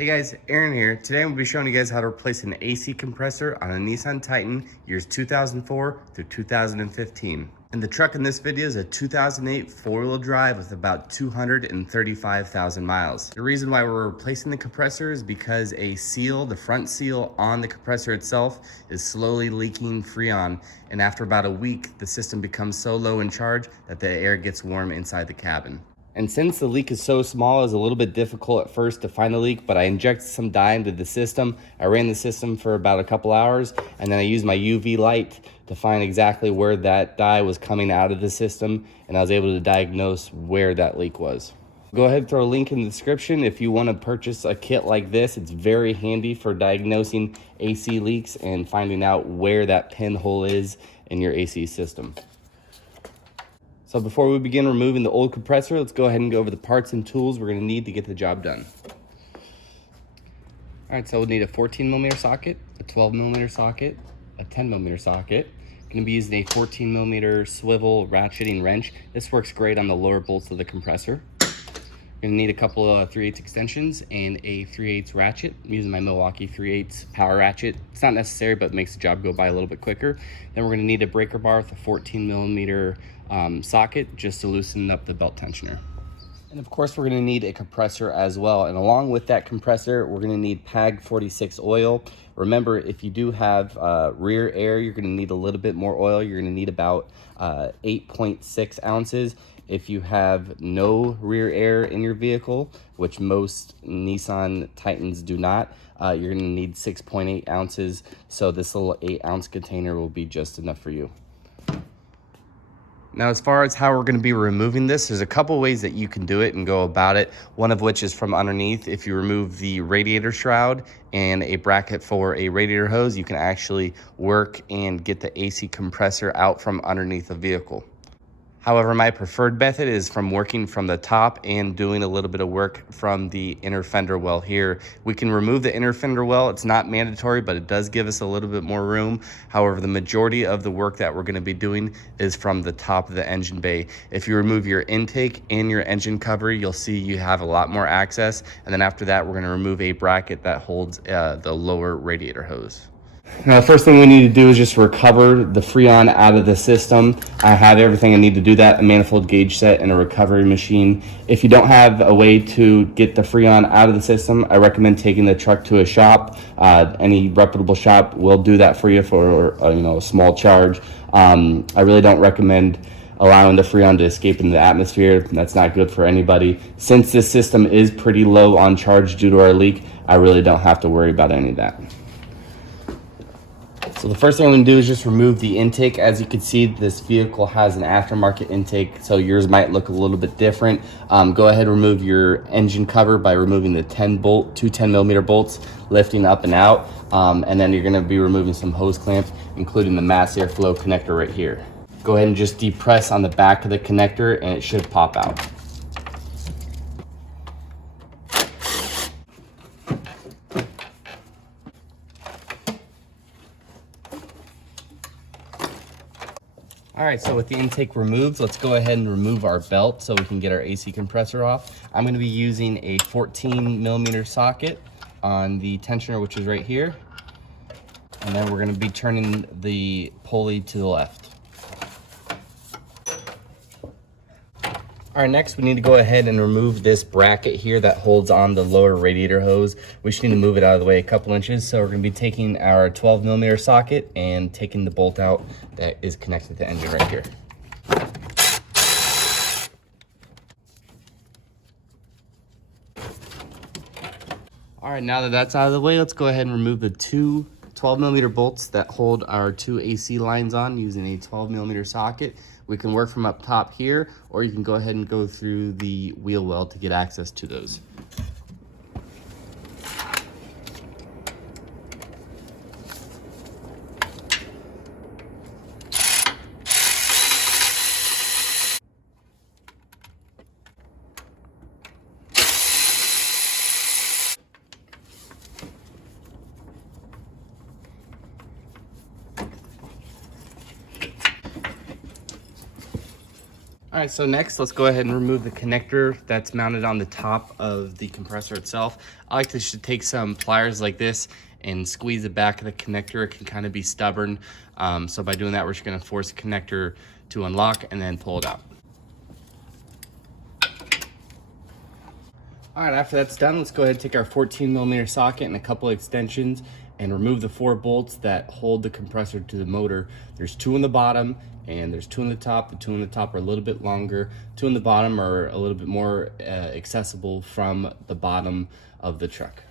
Hey guys, Aaron here. Today I'm going to be showing you guys how to replace an AC compressor on a Nissan Titan years 2004 through 2015. And the truck in this video is a 2008 four-wheel drive with about 235,000 miles. The reason why we're replacing the compressor is because a seal, the front seal on the compressor itself, is slowly leaking Freon, and after about a week, the system becomes so low in charge that the air gets warm inside the cabin. And since the leak is so small, it's a little bit difficult at first to find the leak, but I injected some dye into the system. I ran the system for about a couple hours, and then I used my UV light to find exactly where that dye was coming out of the system, and I was able to diagnose where that leak was. Go ahead and throw a link in the description if you want to purchase a kit like this. It's very handy for diagnosing AC leaks and finding out where that pinhole is in your AC system. So before we begin removing the old compressor, let's go ahead and go over the parts and tools we're going to need to get the job done. All right, so we'll need a 14mm socket, a 12mm socket, a 10mm socket. I'm going to be using a 14mm swivel ratcheting wrench. This works great on the lower bolts of the compressor. You're going to need a couple of 3/8 extensions and a 3/8 ratchet. I'm using my Milwaukee 3/8 power ratchet. It's not necessary, but it makes the job go by a little bit quicker. Then we're going to need a breaker bar with a 14mm socket just to loosen up the belt tensioner. And of course, we're going to need a compressor as well. And along with that compressor, we're going to need PAG 46 oil. Remember, if you do have rear air, you're going to need a little bit more oil. You're going to need about 8.6 ounces. If you have no rear air in your vehicle, which most Nissan Titans do not, you're going to need 6.8 ounces. So this little 8-ounce container will be just enough for you. Now, as far as how we're going to be removing this, there's a couple ways that you can do it and go about it. One of which is from underneath. If you remove the radiator shroud and a bracket for a radiator hose, you can actually work and get the AC compressor out from underneath the vehicle. However, my preferred method is from working from the top and doing a little bit of work from the inner fender well here. We can remove the inner fender well. It's not mandatory, but it does give us a little bit more room. However, the majority of the work that we're going to be doing is from the top of the engine bay. If you remove your intake and your engine cover, you'll see you have a lot more access. And then after that, we're going to remove a bracket that holds the lower radiator hose. Now, the first thing we need to do is just recover the Freon out of the system. I have everything I need to do that, a manifold gauge set and a recovery machine. If you don't have a way to get the Freon out of the system, I recommend taking the truck to a shop. Any reputable shop will do that for you for a small charge. I really don't recommend allowing the Freon to escape into the atmosphere. That's not good for anybody. Since this system is pretty low on charge due to our leak, I really don't have to worry about any of that. So the first thing I'm going to do is just remove the intake. As you can see, this vehicle has an aftermarket intake, so yours might look a little bit different. Go ahead and remove your engine cover by removing the 2 10mm bolts, lifting up and out, and then you're going to be removing some hose clamps, including the mass airflow connector right here. Go ahead and just depress on the back of the connector, and it should pop out. All right, so with the intake removed, let's go ahead and remove our belt so we can get our AC compressor off. I'm going to be using a 14mm socket on the tensioner, which is right here. And then we're going to be turning the pulley to the left. All right, next we need to go ahead and remove this bracket here that holds on the lower radiator hose. We just need to move it out of the way a couple inches. So we're going to be taking our 12mm socket and taking the bolt out that is connected to the engine right here. All right, now that that's out of the way, let's go ahead and remove the two 12mm bolts that hold our two AC lines on using a 12mm socket. We can work from up top here, or you can go ahead and go through the wheel well to get access to those. All right, so next let's go ahead and remove the connector that's mounted on the top of the compressor itself. I like to just take some pliers like this and squeeze the back of the connector. It can kind of be stubborn. So by doing that, we're just gonna force the connector to unlock and then pull it out. All right, after that's done, let's go ahead and take our 14mm socket and a couple of extensions and remove the 4 bolts that hold the compressor to the motor. There's 2 on the bottom and there's 2 on the top. The 2 on the top are a little bit longer. 2 on the bottom are a little bit more accessible from the bottom of the truck.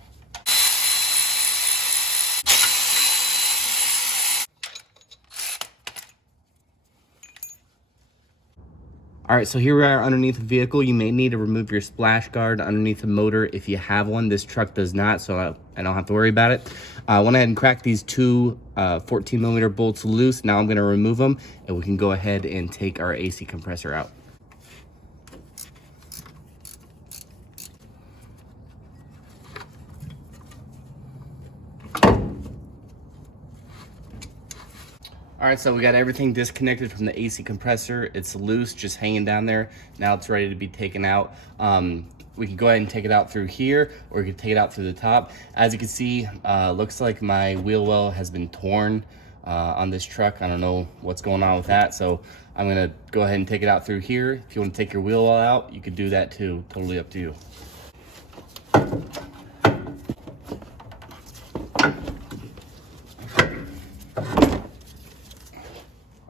All right, so here we are underneath the vehicle. You may need to remove your splash guard underneath the motor if you have one. This truck does not, so I don't have to worry about it. I went ahead and cracked these 2 14mm bolts loose. Now I'm gonna remove them and we can go ahead and take our AC compressor out. All right, so we got everything disconnected from the AC compressor. It's loose, just hanging down there. Now it's ready to be taken out. We can go ahead and take it out through here, or we can take it out through the top. As you can see, looks like my wheel well has been torn on this truck. I don't know what's going on with that, so I'm gonna go ahead and take it out through here. If you wanna take your wheel well out, you could do that too, totally up to you.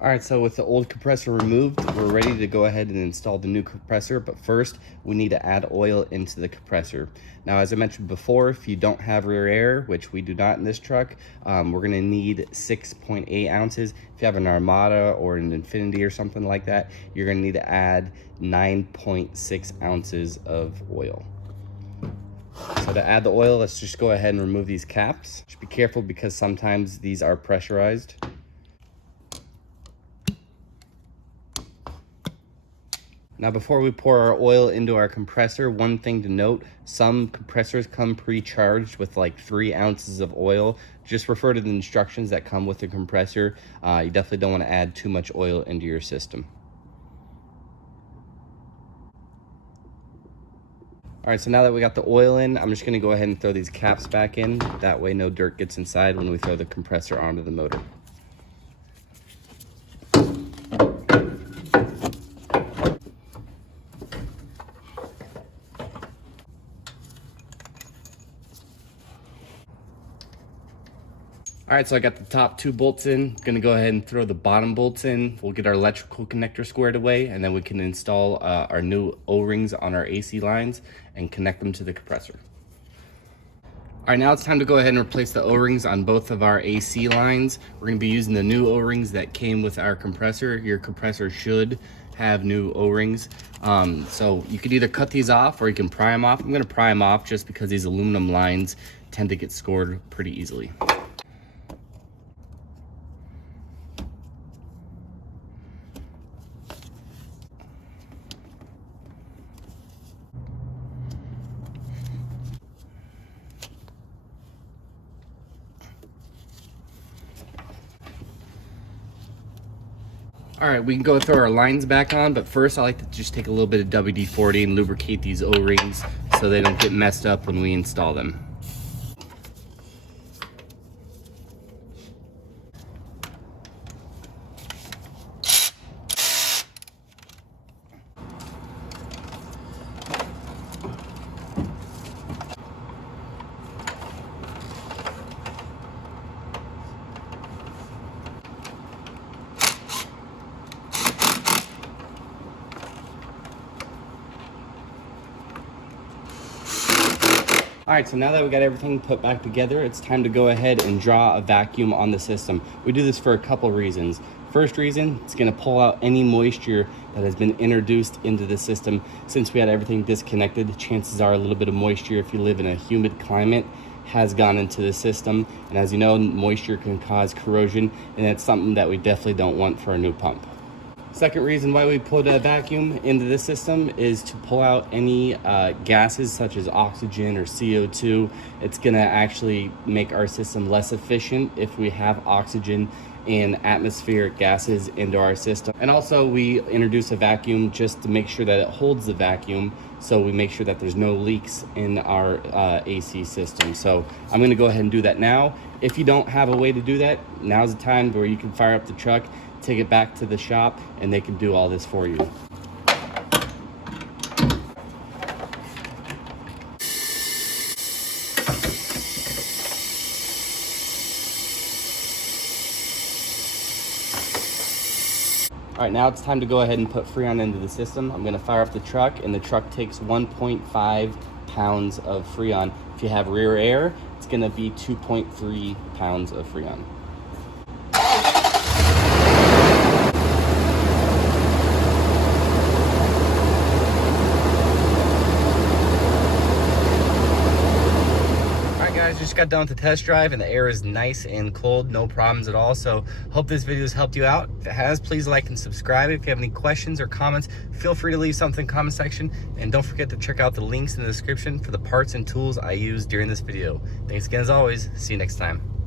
All right, so with the old compressor removed, we're ready to go ahead and install the new compressor, but first we need to add oil into the compressor. Now, as I mentioned before, if you don't have rear air, which we do not in this truck, we're gonna need 6.8 ounces. If you have an Armada or an Infinity or something like that, you're gonna need to add 9.6 ounces of oil. So to add the oil, let's just go ahead and remove these caps. Just be careful because sometimes these are pressurized. Now, before we pour our oil into our compressor, one thing to note, some compressors come pre-charged with like 3 ounces of oil. Just refer to the instructions that come with the compressor. You definitely don't want to add too much oil into your system. All right, so now that we got the oil in, I'm just gonna go ahead and throw these caps back in. That way no dirt gets inside when we throw the compressor onto the motor. All right, so I got the top 2 bolts in. Gonna go ahead and throw the bottom bolts in. We'll get our electrical connector squared away, and then we can install our new O-rings on our AC lines and connect them to the compressor. All right, now it's time to go ahead and replace the O-rings on both of our AC lines. We're gonna be using the new O-rings that came with our compressor. Your compressor should have new O-rings. So you could either cut these off or you can pry them off. I'm gonna pry them off just because these aluminum lines tend to get scored pretty easily. All right, we can go throw our lines back on, but first I like to just take a little bit of WD-40 and lubricate these O-rings so they don't get messed up when we install them. All right, so now that we got everything put back together, it's time to go ahead and draw a vacuum on the system. We do this for a couple reasons. First reason, it's gonna pull out any moisture that has been introduced into the system. Since we had everything disconnected, chances are a little bit of moisture, if you live in a humid climate, has gone into the system. And as you know, moisture can cause corrosion, and that's something that we definitely don't want for a new pump. Second reason why we put a vacuum into this system is to pull out any gases such as oxygen or CO2. It's gonna actually make our system less efficient if we have oxygen in atmospheric gases into our system. And also we introduce a vacuum just to make sure that it holds the vacuum, so we make sure that there's no leaks in our AC system. So I'm gonna go ahead and do that now. If you don't have a way to do that, now's the time where you can fire up the truck, take it back to the shop, and they can do all this for you. All right, now it's time to go ahead and put Freon into the system. I'm gonna fire up the truck, and the truck takes 1.5 pounds of Freon. If you have rear air, it's gonna be 2.3 pounds of Freon. Just got done with the test drive, and the air is nice and cold, no problems at all. So hope this video has helped you out. If it has, please like and subscribe. If you have any questions or comments, feel free to leave something in the comment section, and don't forget to check out the links in the description for the parts and tools I used during this video. Thanks again as always. See you next time.